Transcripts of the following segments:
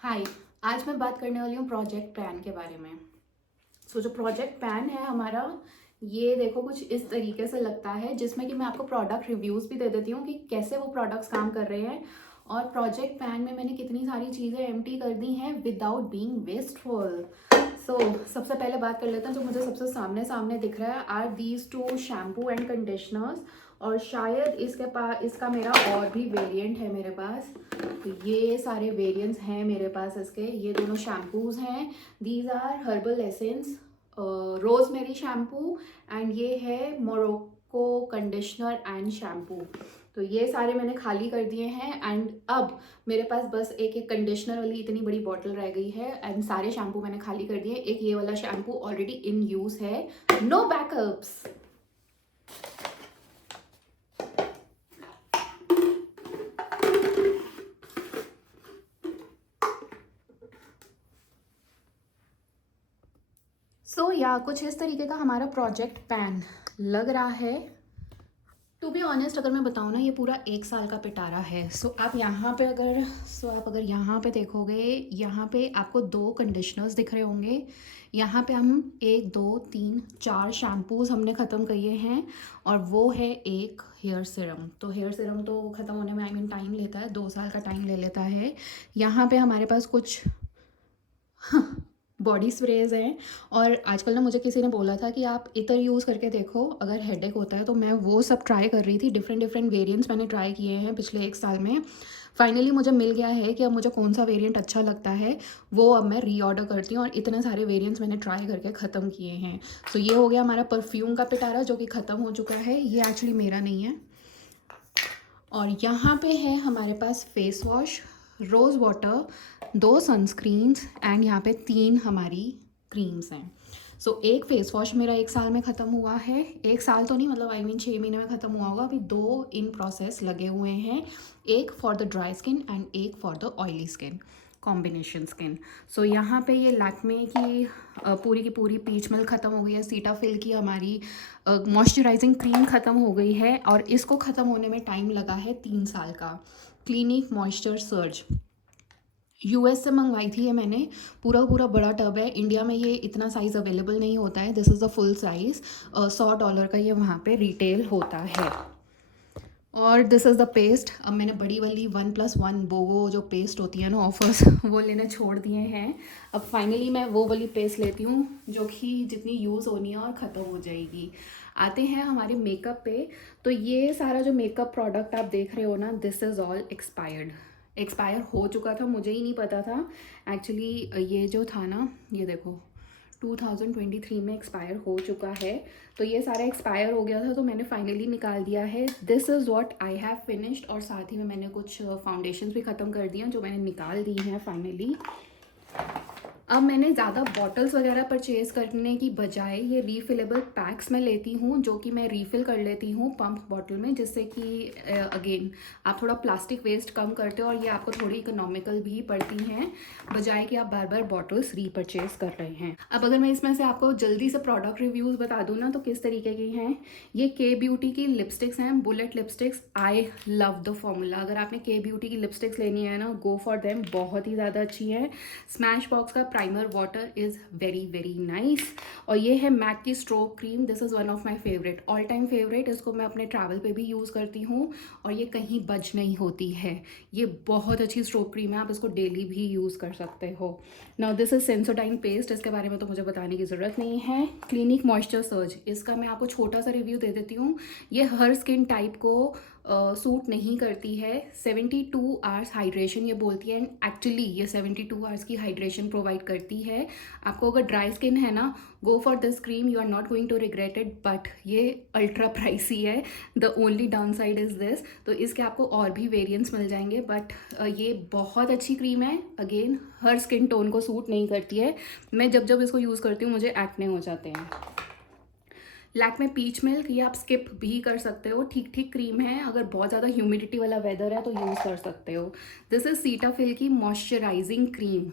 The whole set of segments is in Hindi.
हाय। आज मैं बात करने वाली हूँ प्रोजेक्ट पैन के बारे में। जो प्रोजेक्ट पैन है हमारा, ये देखो कुछ इस तरीके से लगता है, जिसमें कि मैं आपको प्रोडक्ट रिव्यूज़ भी दे देती हूँ कि कैसे वो प्रोडक्ट्स काम कर रहे हैं। और प्रोजेक्ट पैन में मैंने कितनी सारी चीज़ें एम्प्टी कर दी हैं विदाउट बीइंग वेस्टफुल। सबसे पहले बात कर लेते हैं, जो मुझे सबसे सामने सामने दिख रहा है are these two shampoo and conditioners. और शायद इसका मेरा और भी वेरिएंट है मेरे पास। तो ये सारे वेरिएंट्स हैं मेरे पास इसके। ये दोनों शैम्पूज हैं। These are herbal essence rosemary shampoo and ये है मोरक्को कंडीशनर एंड शैम्पू। तो ये सारे मैंने खाली कर दिए हैं एंड अब मेरे पास बस एक एक कंडीशनर वाली इतनी बड़ी बॉटल रह गई है एंड सारे शैम्पू मैंने खाली कर दिए। एक ये वाला शैम्पू ऑलरेडी इन यूज है। No backups. कुछ इस तरीके का हमारा प्रोजेक्ट पैन लग रहा है। टू बी ऑनेस्ट अगर मैं बताऊँ ना, ये पूरा 1 साल का पिटारा है। आप यहाँ पे अगर यहाँ पे देखोगे, यहाँ पे आपको 2 कंडीशनर्स दिख रहे होंगे। यहाँ पे हम 1 2 3 4 शैम्पूज़ हमने ख़त्म किए हैं और वो है एक हेयर सीरम। तो हेयर सीरम तो ख़त्म होने में टाइम लेता है, 2 साल का टाइम ले लेता है। यहाँ पे हमारे पास कुछ बॉडी स्प्रेज हैं। और आजकल ना मुझे किसी ने बोला था कि आप इतर यूज़ करके देखो अगर हेडेक होता है, तो मैं वो सब ट्राई कर रही थी। डिफरेंट डिफरेंट वेरिएंट्स मैंने ट्राई किए हैं पिछले 1 साल में। फाइनली मुझे मिल गया है कि अब मुझे कौन सा वेरिएंट अच्छा लगता है, वो अब मैं रीऑर्डर करती हूँ। और इतने सारे वेरिएंट्स मैंने ट्राई करके ख़त्म किए हैं। ये हो गया हमारा परफ्यूम का पिटारा, जो कि ख़त्म हो चुका है। ये एक्चुअली मेरा नहीं है। और यहाँ पे है हमारे पास face wash, rose water, 2 sunscreens and यहाँ पे 3 हमारी क्रीम्स हैं। एक फेस वॉश मेरा 1 साल में ख़त्म हुआ है। 1 साल तो नहीं, मतलब 6 महीने में ख़त्म हुआ होगा। अभी 2 इन प्रोसेस लगे हुए हैं, एक for the dry skin and एक for the oily skin, combination skin. यहाँ पे ये लैक्मे की पूरी की पूरी पीच मिल्क ख़त्म हो गई है। सीटाफिल की हमारी मॉइस्चराइजिंग क्रीम ख़त्म हो गई है और इसको ख़त्म होने में टाइम लगा है 3 साल का। क्लिनिक मॉइस्चर सर्ज यूएस से मंगवाई थी ये मैंने। पूरा पूरा बड़ा टब है। इंडिया में ये इतना साइज़ अवेलेबल नहीं होता है। This is the full size. $100 का ये वहाँ पे रिटेल होता है। और दिस इज़ द पेस्ट। अब मैंने बड़ी वाली 1+1 वो जो पेस्ट होती है ना, ऑफर्स वो लेने छोड़ दिए हैं। अब फाइनली मैं वो वाली पेस्ट लेती हूँ जो कि जितनी यूज़ होनी है और ख़त्म हो जाएगी। आते हैं हमारे मेकअप पे। तो ये सारा जो मेकअप प्रोडक्ट आप देख रहे हो ना, दिस इज़ ऑल एक्सपायर हो चुका था, मुझे ही नहीं पता था एक्चुअली। ये जो था ना, ये देखो 2023 में एक्सपायर हो चुका है। तो ये सारा एक्सपायर हो गया था, तो मैंने फाइनली निकाल दिया है। This is what I have finished. और साथ ही में मैंने कुछ फाउंडेशंस भी ख़त्म कर दिए हैं, जो मैंने निकाल दी हैं फाइनली। अब मैंने ज़्यादा बॉटल्स वगैरह परचेज़ करने की बजाय ये रीफिलेबल पैक्स में लेती हूँ, जो कि मैं रीफ़िल कर लेती हूँ पंप बॉटल में, जिससे कि अगेन आप थोड़ा प्लास्टिक वेस्ट कम करते हो और ये आपको थोड़ी इकोनॉमिकल भी पड़ती हैं, बजाय कि आप बार बार बॉटल्स रीपरचेज़ कर रहे हैं। अब अगर मैं इसमें से आपको जल्दी से प्रोडक्ट रिव्यूज़ बता दूँ ना, तो किस तरीके की हैं। ये के ब्यूटी की लिपस्टिक्स हैं, bullet lipsticks. I love the formula. अगर आपने के ब्यूटी की लिपस्टिक्स लेनी है ना, गो फॉर देम, बहुत ही ज़्यादा अच्छी है। स्मैश बॉक्स का primer water is very very nice. और ये है मैक की strobe cream. This is one of my favourite, all time favourite. इसको मैं अपने ट्रैवल पे भी यूज़ करती हूँ और ये कहीं बच नहीं होती है। ये बहुत अच्छी स्ट्रोक क्रीम है, आप इसको डेली भी यूज़ कर सकते हो। Now this is Sensodyne paste. इसके बारे में तो मुझे बताने की ज़रूरत नहीं है। क्लिनिक मॉइस्चर सर्ज, इसका मैं आपको छोटा सा रिव्यू दे देती हूँ। ये हर स्किन टाइप को सूट नहीं करती है। 72 आवर्स हाइड्रेशन ये बोलती है एंड एक्चुअली ये 72 आवर्स की हाइड्रेशन प्रोवाइड करती है आपको। अगर ड्राई स्किन है ना, go for this cream, you are not going to regret it. But ये अल्ट्रा प्राइसी है, the only downside is this. तो इसके आपको और भी वेरिएंट्स मिल जाएंगे, बट ये बहुत अच्छी क्रीम है। अगेन हर स्किन टोन को सूट नहीं करती है। मैं जब जब इसको यूज़ करती हूँ मुझे एक्ने हो जाते हैं। लैक्मे पीच मिल्क, ये आप स्किप भी कर सकते हो, ठीक ठीक क्रीम है। अगर बहुत ज़्यादा ह्यूमिडिटी वाला वेदर है तो यूज़ कर सकते हो। दिस इज़ सीटाफिल की moisturising cream.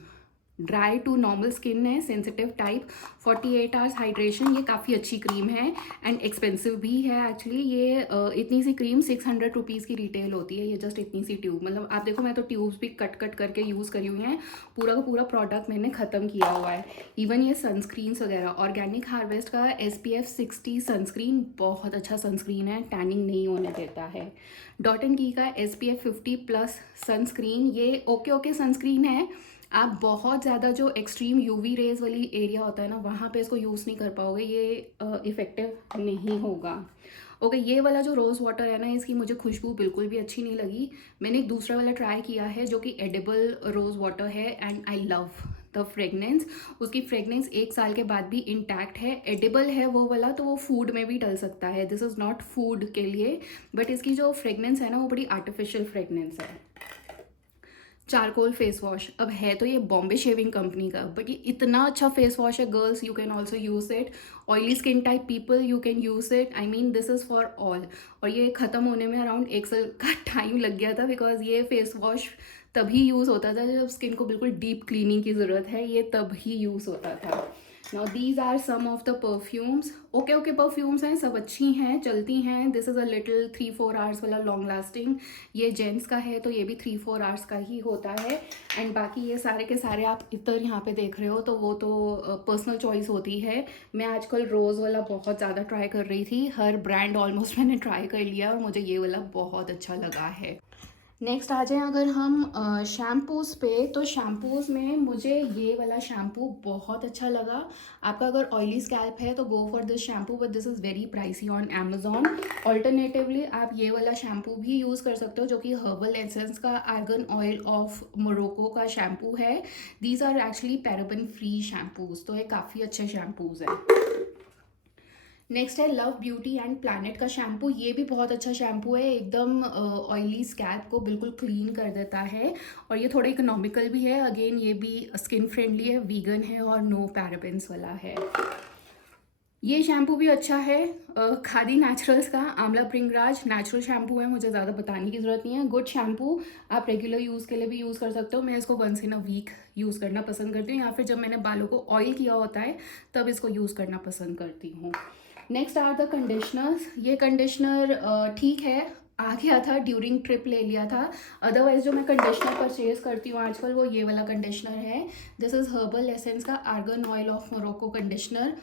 Dry to normal skin है, सेंसिटिव टाइप, 48 आवर्स हाइड्रेशन। ये काफ़ी अच्छी क्रीम है एंड एक्सपेंसिव भी है एक्चुअली। ये इतनी सी क्रीम 600 रुपीज़ की रिटेल होती है। ये जस्ट इतनी सी ट्यूब, मतलब आप देखो मैं तो ट्यूब्स भी कट कट करके यूज़ करी हुई हैं। पूरा का पूरा प्रोडक्ट मैंने ख़त्म किया हुआ है। इवन ये सनस्क्रीन्स वगैरह, ऑर्गेनिक हार्वेस्ट का SPF 60 सनस्क्रीन बहुत अच्छा सनस्क्रीन है, टैनिंग नहीं होने देता है। डॉट एंड की का SPF 50+ सनस्क्रीन, ये ओके सनस्क्रीन है। आप बहुत ज़्यादा जो एक्सट्रीम यूवी रेज वाली एरिया होता है ना, वहाँ पे इसको यूज़ नहीं कर पाओगे, ये इफ़ेक्टिव नहीं होगा। ओके, ये वाला जो रोज़ वाटर है ना, इसकी मुझे खुशबू बिल्कुल भी अच्छी नहीं लगी। मैंने एक दूसरा वाला ट्राई किया है जो कि एडिबल रोज़ वाटर है and I love the fragrance. उसकी फ्रेगनेंस 1 साल के बाद भी इंटैक्ट है। एडिबल है वो वाला, तो वो फूड में भी डल सकता है, दिस इज़ नॉट फूड के लिए, बट इसकी जो फ्रेगनेंस है ना, वो बड़ी आर्टिफिशियल फ्रेगनेंस है। चारकोल फेस वॉश, अब है तो ये बॉम्बे शेविंग कंपनी का, बट ये इतना अच्छा फेस वॉश है। Girls you can also use it, oily skin type people you can use it, I mean this is for all. और ये ख़त्म होने में अराउंड 1 साल का टाइम लग गया था, बिकॉज ये फेस वॉश तभी यूज़ होता था जब स्किन को बिल्कुल डीप क्लीनिंग की ज़रूरत है, ये तभी यूज़ होता था। Now these are some of the perfumes. Okay perfumes हैं, सब अच्छी हैं, चलती हैं। This is a little 3-4 hours वाला लॉन्ग लास्टिंग। ये जेंट्स का है तो ये भी 3-4 आवर्स का ही होता है। एंड बाकी ये सारे के सारे आप इतर यहाँ पे देख रहे हो, तो वो तो पर्सनल चॉइस होती है। मैं आजकल रोज़ वाला बहुत ज़्यादा ट्राई कर रही थी, हर ब्रांड ऑलमोस्ट मैंने ट्राई कर लिया और मुझे ये वाला बहुत अच्छा लगा है। नेक्स्ट आ जाएँ अगर हम शैम्पूज़ पे, तो शैम्पूज़ में मुझे ये वाला शैम्पू बहुत अच्छा लगा। आपका अगर ऑयली स्कैल्प है तो गो for this shampoo, but this is very pricey on Amazon. Alternatively आप ये वाला शैम्पू भी यूज़ कर सकते हो, जो कि हर्बल एसेंस का आर्गन ऑयल ऑफ मोरक्को का शैम्पू है। These are actually paraben free shampoos, तो ये काफ़ी अच्छे शैम्पूज़ हैं। नेक्स्ट है लव ब्यूटी एंड प्लैनेट का शैम्पू। ये भी बहुत अच्छा शैम्पू है, एकदम ऑयली स्कैल्प को बिल्कुल क्लीन कर देता है और ये थोड़ा इकोनॉमिकल भी है। अगेन ये भी स्किन फ्रेंडली है, वीगन है और नो पैराबेन्स वाला है। ये शैम्पू भी अच्छा है, खादी नेचुरल्स का आंवला भृंगराज नेचुरल शैम्पू है, मुझे ज़्यादा बताने की ज़रूरत नहीं है। गुड शैम्पू, आप रेगुलर यूज़ के लिए भी यूज़ कर सकते हो। मैं इसको once in a week use करना पसंद करती हूँ, या फिर जब मैंने बालों को ऑयल किया होता है तब इसको यूज़ करना पसंद करती हूँ। Next are the conditioners. ये कंडीशनर ठीक है, आ गया था ड्यूरिंग ट्रिप, ले लिया था। अदरवाइज जो मैं कंडीशनर परचेज करती हूँ आजकल, वो ये वाला कंडीशनर है। दिस इज़ हर्बल एसेंस का argan oil of Morocco conditioner.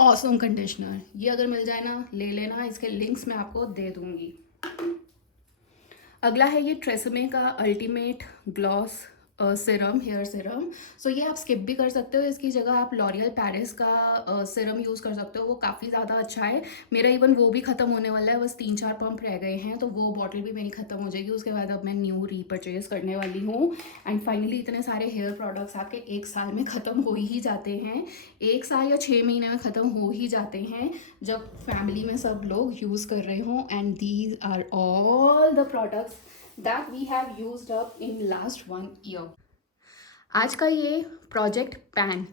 Awesome conditioner, ये अगर मिल जाए ना ले लेना, इसके लिंक्स मैं आपको दे दूँगी। अगला है ये ट्रेसेमे का ultimate gloss serum, hair serum. So ये आप स्किप भी कर सकते हो, इसकी जगह आप लॉरियल पेरिस का सिरम यूज़ कर सकते हो, वो काफ़ी ज़्यादा अच्छा है। मेरा इवन वो भी ख़त्म होने वाला है, बस 3-4 पंप रह गए हैं, तो वो बॉटल भी मेरी ख़त्म हो जाएगी। उसके बाद अब मैं न्यू रीपरचेज़ करने वाली हूँ। एंड फाइनली इतने सारे हेयर प्रोडक्ट्स आपके 1 साल में ख़त्म हो ही जाते हैं, 1 साल या 6 महीने में ख़त्म हो ही जाते हैं, जब फैमिली में सब लोग यूज़ कर रहे हों। And these are all the products that we have used up in last 1 year। आज का ये प्रोजेक्ट पैन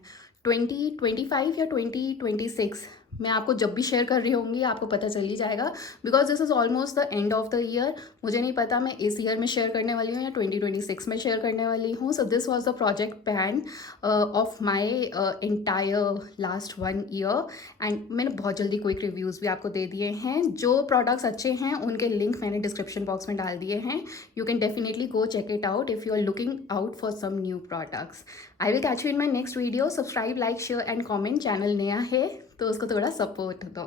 2025 या 2026 मैं आपको जब भी शेयर कर रही होंगी आपको पता चल ही जाएगा, because this is almost the end of the year. मुझे नहीं पता मैं इस ईयर में शेयर करने वाली हूँ या 2026 में शेयर करने वाली हूँ। So this was the project pan of my entire last 1 year. And मैंने बहुत जल्दी क्विक रिव्यूज़ भी आपको दे दिए हैं। जो प्रोडक्ट्स अच्छे हैं उनके लिंक मैंने डिस्क्रिप्शन बॉक्स में डाल दिए हैं, you can definitely go check it out if you are looking out for some new products. I will catch you in my next video. Subscribe, like, share and comment. Channel नया है तो उसको थोड़ा सपोर्ट दो।